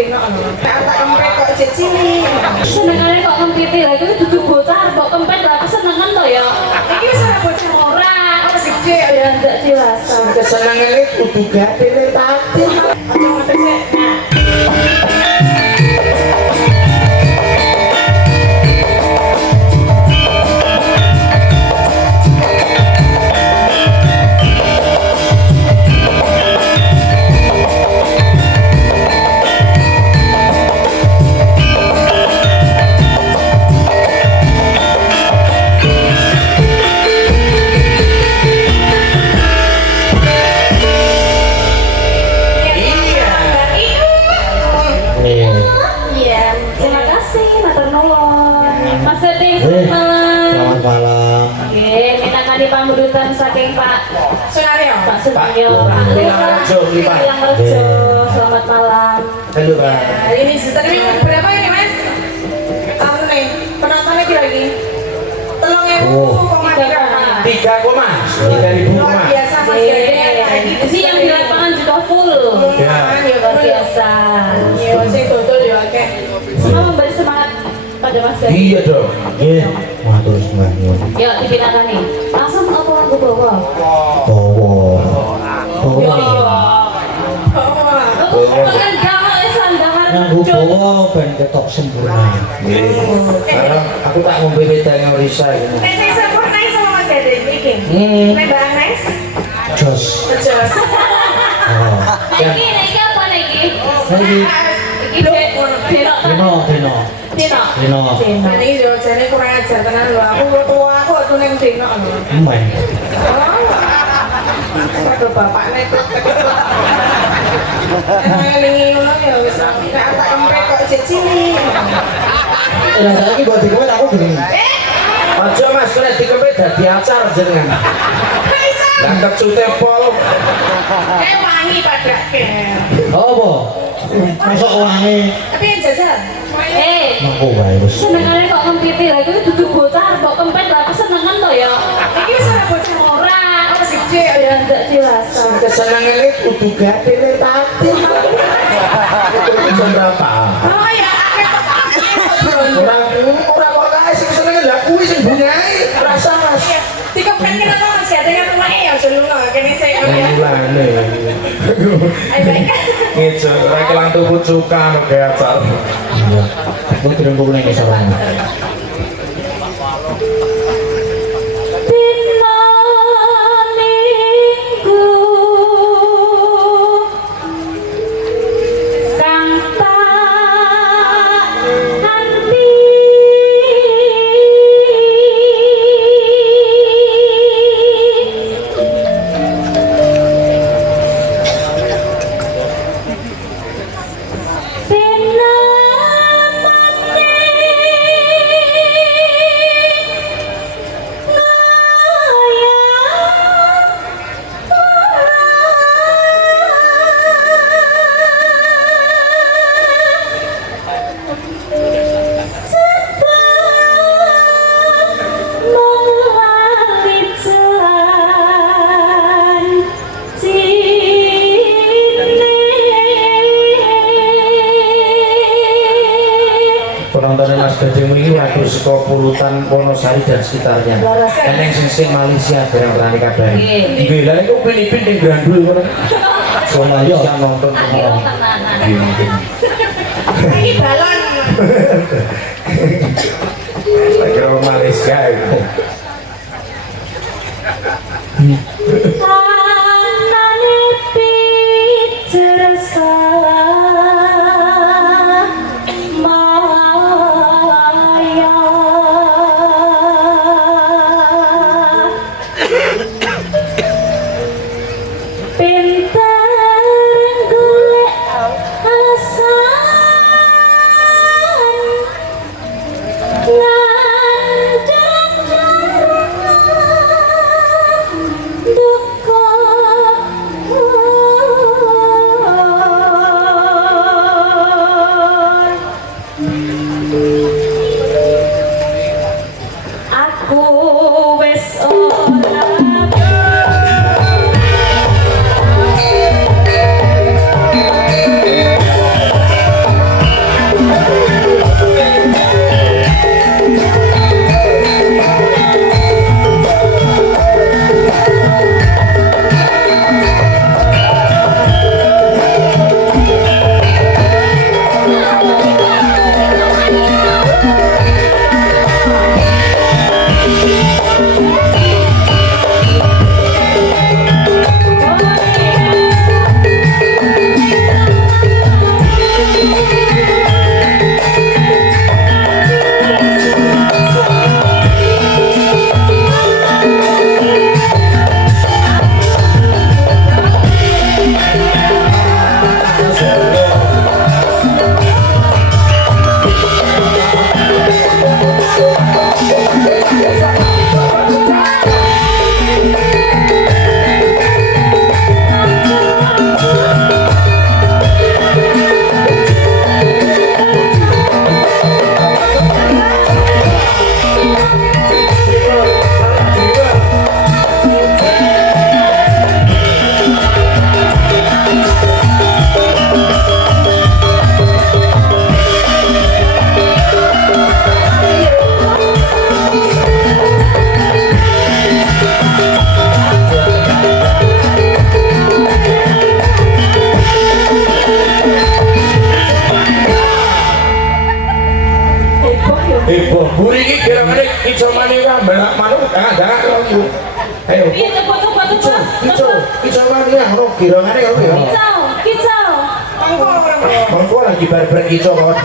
dino lho. Tak kempet kok cek sini. Senengane kok ngempiti lha iki dudu bocah mbok kempet lah kesenengan to ya. Iki wis ora bocah Ora, wis gede ya ndak dewasa. Kesenengane kudu gatene tadi. aja ngoten sik. Iya, terima kasih matur nuwun. Mas Edi, Selamat malam. nggih, minangkani pambudutan saking Pak Sunaryo. Pak Sunaryo. Bilang Rejo. Selamat malam. Halo, Pak. Nah, ini tadi berapa ini Mas? Tahun nih, penontonnya lagi. Tolong ya, koma Tiga koma, 3.000 luar koma. biasa Mas Gede. Jadi yang di lapangan juga full. Ya. Luar biasa. Iya, saya tutul ya, oke. Semua memberi semangat pada Mas Edi. Iya dong. Iya. Matur sembah nyuwun. Yuk dipindahkan nih. Langsung apa lagu bawa? Bawa. Yo. Oh, Kan gawe sandangan. Nganggo bawa ben ketok sempurna. Karena aku tak ngombe wedang Orisa ini. saya sempurna sama Mas Gede, bikin. Lebaran nice. Jos. Jos. Oh. Niki apa niki? Lagi Dino. Dino. Nah, ini jo, jadi kurang ajar tenan lho. Aku tua aku tuh neng Dino lho. Main. Aduh bapaknya itu. Ngelingi ngono ya wis nek tak kempet kok cek sini. Lah saiki buat dikempet aku gini. Aja Mas, nek dikempet dadi acar jenengan. Lah kecute pol. Wangi padake. Apa? Masuk wangi. Tapi yang jajal. Mangko wae wis. Senengane kok ngempiti lha iki dudu bocah mbok kempet lah kesenengan to ya. Iki wis ora bocah Ora, wis gede ya ya. ndak dewasa. Kesenengane kudu gatene tadi. Itu jam berapa? Oh ya, akeh Ora kok kae sing senenge lha kuwi sing bunyae. Rasa Mas. dikempet kenapa Mas Gede yang rumahnya ya seneng kene sik. Mulane. Ayo baik. Ngejo ora kelang tuku cuka no kayak acar. Iya. Aku kirim buku ning sarana. Dina minggu kang tak nanti Dina Penonton Mas Gede mriki waduh saka Pulutan Wonosari dan sekitarnya. Eneng sing Malaysia bareng berani kabari. Nggih, lha iku Filipin ning Grandul kono. Somalia nonton ayo semua. tenanan. Ini balon. Saya kira Malaysia itu. Anane picersa maya pinter golek alasan ngandang jarak kirongane kok ya. Kicau, kicau. Monggo lagi barbar kicau kok.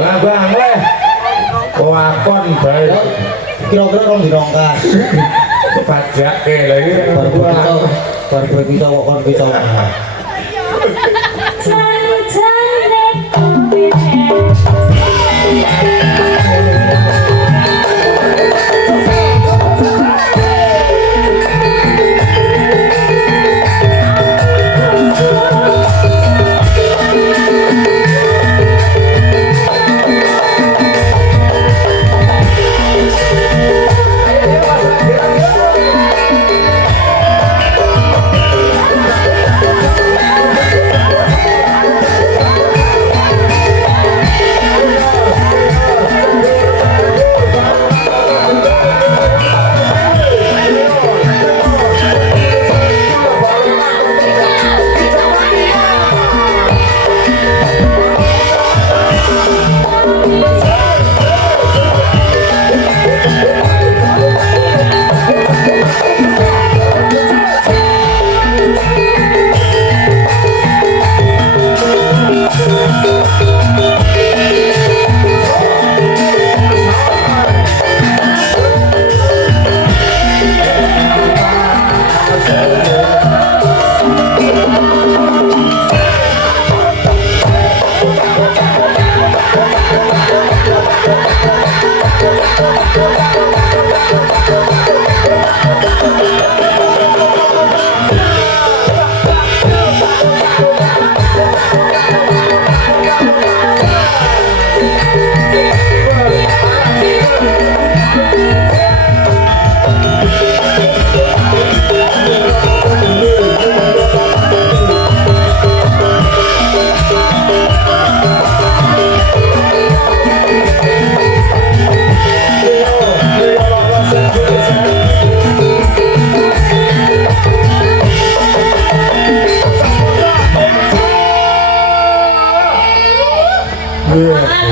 Lah Bang leh. Wakon bae. Kira-kira rong dirongkas. Pajak lagi. Baru kita kok kon kita.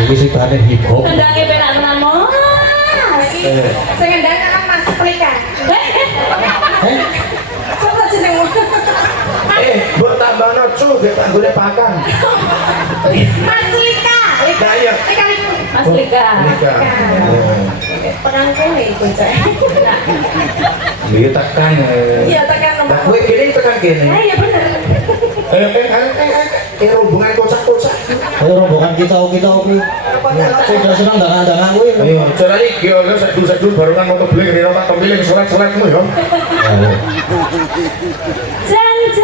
Iki sing bane hip hop. Kendangnya penak tenan Mas. Sing ngendang kan Mas Pelika. Sopo jeneng? Mbok tambahno cu gek tak gone pakan. Mas Lika. Lika. Nah, iya. Lika. Mas Lika. Lika. Perang kene iku, Cak. Iya tekan. Iya tekan Nah, nomor. kowe kene tekan kene. Nah, iya bener. Hubungan kocak-kocak. Ayo rombongan kita kuwi. Sudah seneng dangan-dangan kuwi. Ayo, cara iki yo sadul barengan moto beli kene tak tempiling solat-solatmu yo. Janji